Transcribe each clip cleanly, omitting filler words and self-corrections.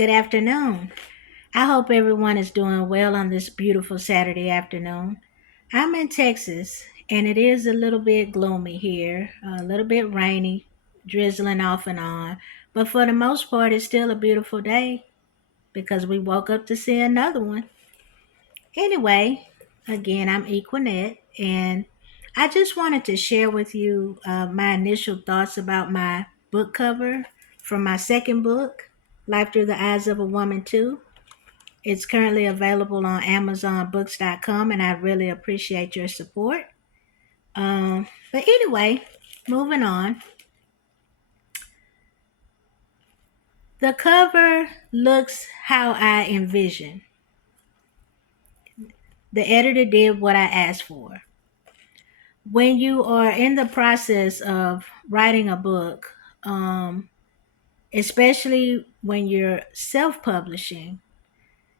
Good afternoon. I hope everyone is doing well on this beautiful Saturday afternoon. I'm in Texas and it is a little bit gloomy here, a little bit rainy, drizzling off and on, but for the most part, it's still a beautiful day because we woke up to see another one. Anyway, again, I'm Equinette and I just wanted to share with you my initial thoughts about my book cover from my second book, Life Through the Eyes of a Woman 2. It's currently available on AmazonBooks.com, and I really appreciate your support. But anyway, moving on. The cover looks how I envision. The editor did what I asked for. When you are in the process of writing a book, especially when you're self publishing,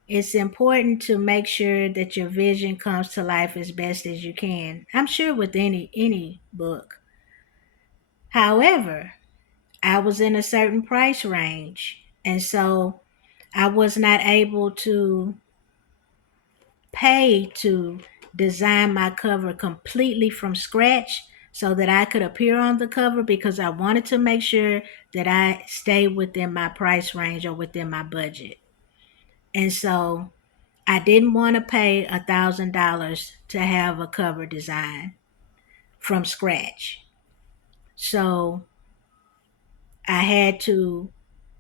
it's important to make sure that your vision comes to life as best as you can. I'm sure with any book. However, I was in a certain price range, and so I was not able to pay to design my cover completely from scratch so that I could appear on the cover because I wanted to make sure that I stayed within my price range or within my budget. And so I didn't want to pay $1,000 to have a cover design from scratch. So I had to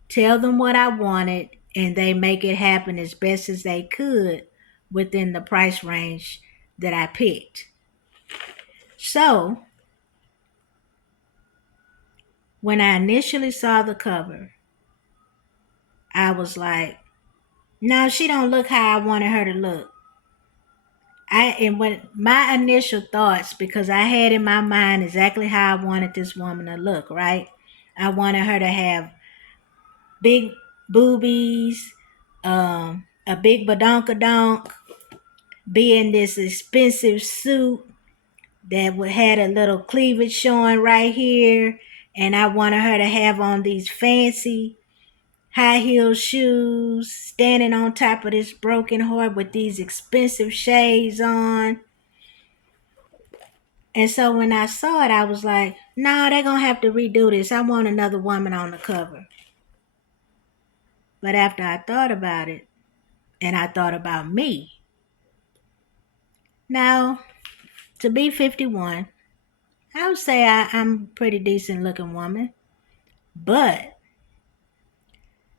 tell them what I wanted and they make it happen as best as they could within the price range that I picked. So when I initially saw the cover, I was like, no, she don't look how I wanted her to look. And when my initial thoughts, because I had in my mind exactly how I wanted this woman to look, right? I wanted her to have big boobies, a big badonkadonk, be in this expensive suit that would had a little cleavage showing right here, and I wanted her to have on these fancy high heel shoes, standing on top of this broken heart with these expensive shades on. And so when I saw it, I was like, no, they're going to have to redo this. I want another woman on the cover. But after I thought about it, and I thought about me, now, to be 51, I would say I'm a pretty decent looking woman. But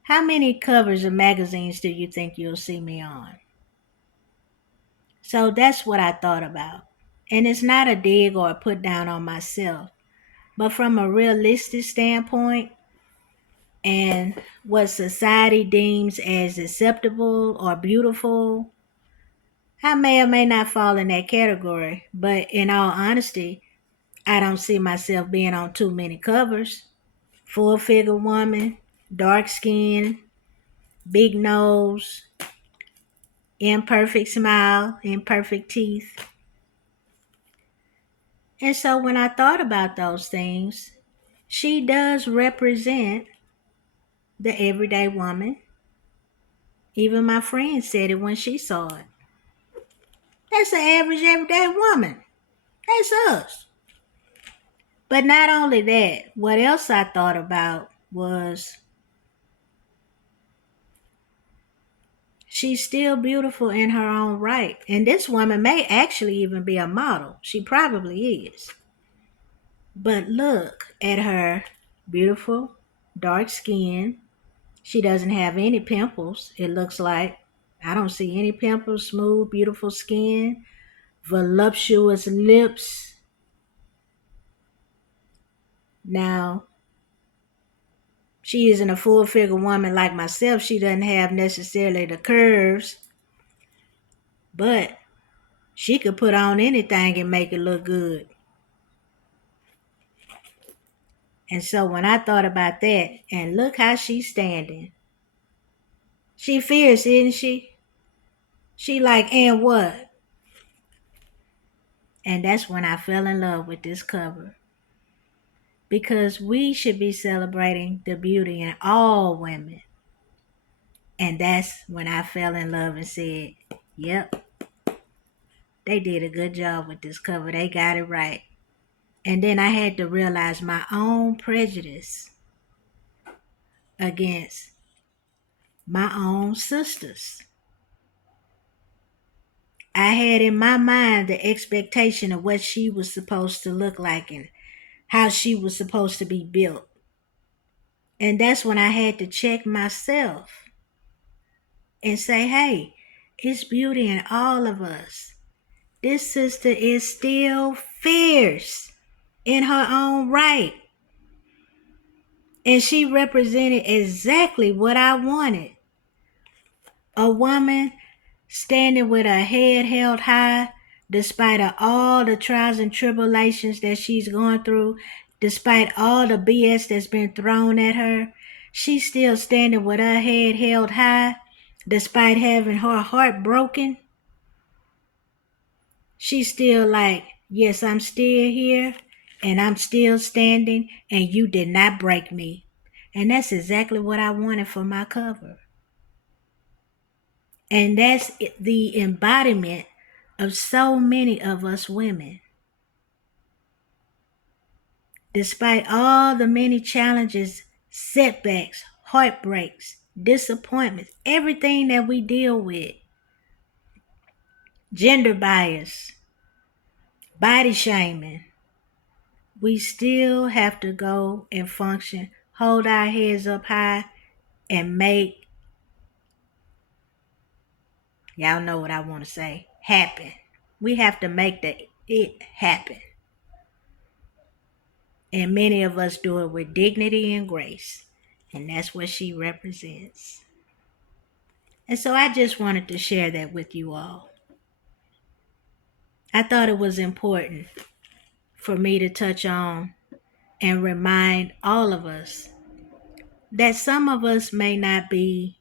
how many covers of magazines do you think you'll see me on? So that's what I thought about. And it's not a dig or a put down on myself, but from a realistic standpoint, and what society deems as acceptable or beautiful, I may or may not fall in that category. But in all honesty, I don't see myself being on too many covers. Full figure woman, dark skin, big nose, imperfect smile, imperfect teeth. And so when I thought about those things, she does represent the everyday woman. Even my friend said it when she saw it. That's the average everyday woman. That's us. But not only that, what else I thought about was she's still beautiful in her own right. And this woman may actually even be a model. She probably is. But look at her beautiful, dark skin. She doesn't have any pimples, it looks like. I don't see any pimples, smooth, beautiful skin, voluptuous lips. Now, she isn't a full figure woman like myself. She doesn't have necessarily the curves, but she could put on anything and make it look good. And so when I thought about that, and look how she's standing. She fierce, isn't she? She like, and what? And that's when I fell in love with this cover. Because we should be celebrating the beauty in all women. And that's when I fell in love and said, yep, they did a good job with this cover. They got it right. And then I had to realize my own prejudice against my own sisters. I had in my mind the expectation of what she was supposed to look like and how she was supposed to be built. And that's when I had to check myself and say, hey, it's beauty in all of us. This sister is still fierce in her own right. And she represented exactly what I wanted. A woman standing with her head held high despite of all the trials and tribulations that she's gone through, despite all the BS that's been thrown at her. She's still standing with her head held high despite having her heart broken. She's still like, yes, I'm still here and I'm still standing and you did not break me. And that's exactly what I wanted for my cover. And that's the embodiment of so many of us women. Despite all the many challenges, setbacks, heartbreaks, disappointments, everything that we deal with, gender bias, body shaming, we still have to go and function, hold our heads up high, and make, y'all know what I want to say, happen. We have to make it happen. And many of us do it with dignity and grace. And that's what she represents. And so I just wanted to share that with you all. I thought it was important for me to touch on and remind all of us that some of us may not be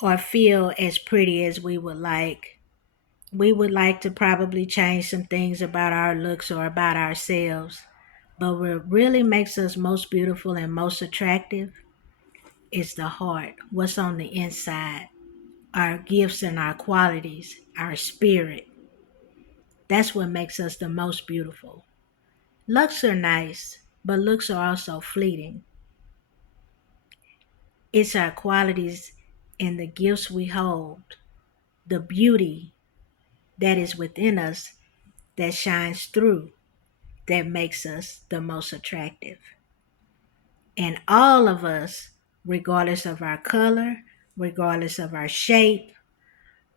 or feel as pretty as we would like. We would like to probably change some things about our looks or about ourselves. But what really makes us most beautiful and most attractive is the heart, what's on the inside, our gifts and our qualities, our spirit. That's what makes us the most beautiful. Looks are nice, but looks are also fleeting. It's our qualities and the gifts we hold, the beauty that is within us that shines through, that makes us the most attractive. And all of us, regardless of our color, regardless of our shape,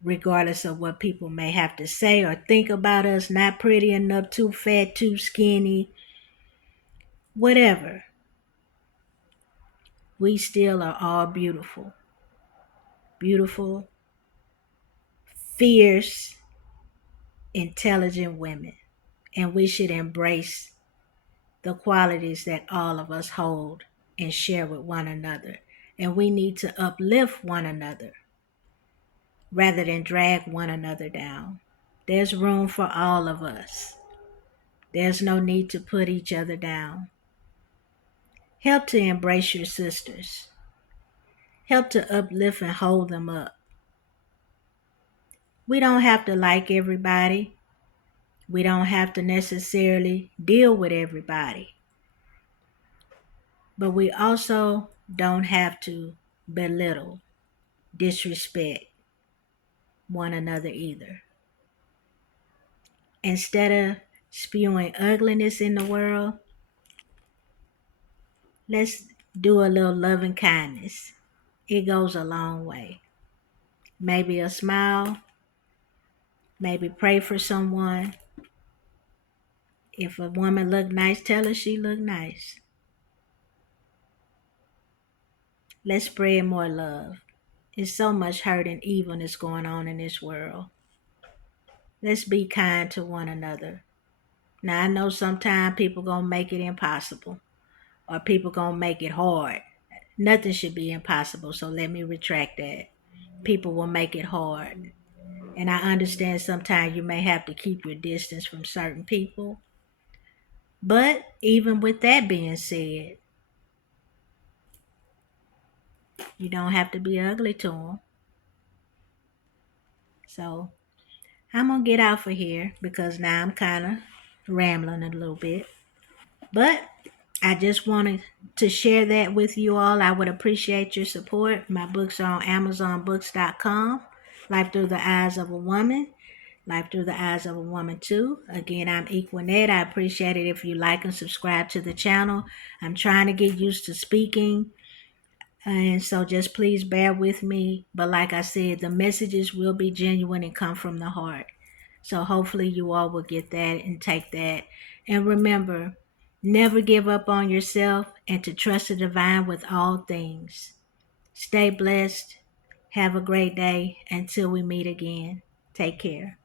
regardless of what people may have to say or think about us, not pretty enough, too fat, too skinny, whatever, we still are all beautiful. Beautiful, fierce, intelligent women. And we should embrace the qualities that all of us hold and share with one another. And we need to uplift one another rather than drag one another down. There's room for all of us. There's no need to put each other down. Help to embrace your sisters. Help to uplift and hold them up. We don't have to like everybody. We don't have to necessarily deal with everybody. But we also don't have to belittle, disrespect one another either. Instead of spewing ugliness in the world, let's do a little loving kindness. It goes a long way. Maybe a smile, maybe pray for someone. If a woman look nice, tell her she look nice. Let's spread more love. There's so much hurt and evilness going on in this world. Let's be kind to one another. Now I know sometimes people gonna make it impossible or people gonna make it hard. Nothing should be impossible, so let me retract that. People will make it hard. And I understand sometimes you may have to keep your distance from certain people. But even with that being said, You don't have to be ugly to them. So I'm going to get out for here because now I'm kind of rambling a little bit. But I just wanted to share that with you all. I would appreciate your support. My books are on AmazonBooks.com. Life Through the Eyes of a Woman. Life Through the Eyes of a Woman too. Again, I'm Equinette. I appreciate it if you like and subscribe to the channel. I'm trying to get used to speaking, and so just please bear with me. But like I said, the messages will be genuine and come from the heart. So hopefully you all will get that and take that. And remember, never give up on yourself and to trust the divine with all things. Stay blessed. Have a great day. Until we meet again. Take care.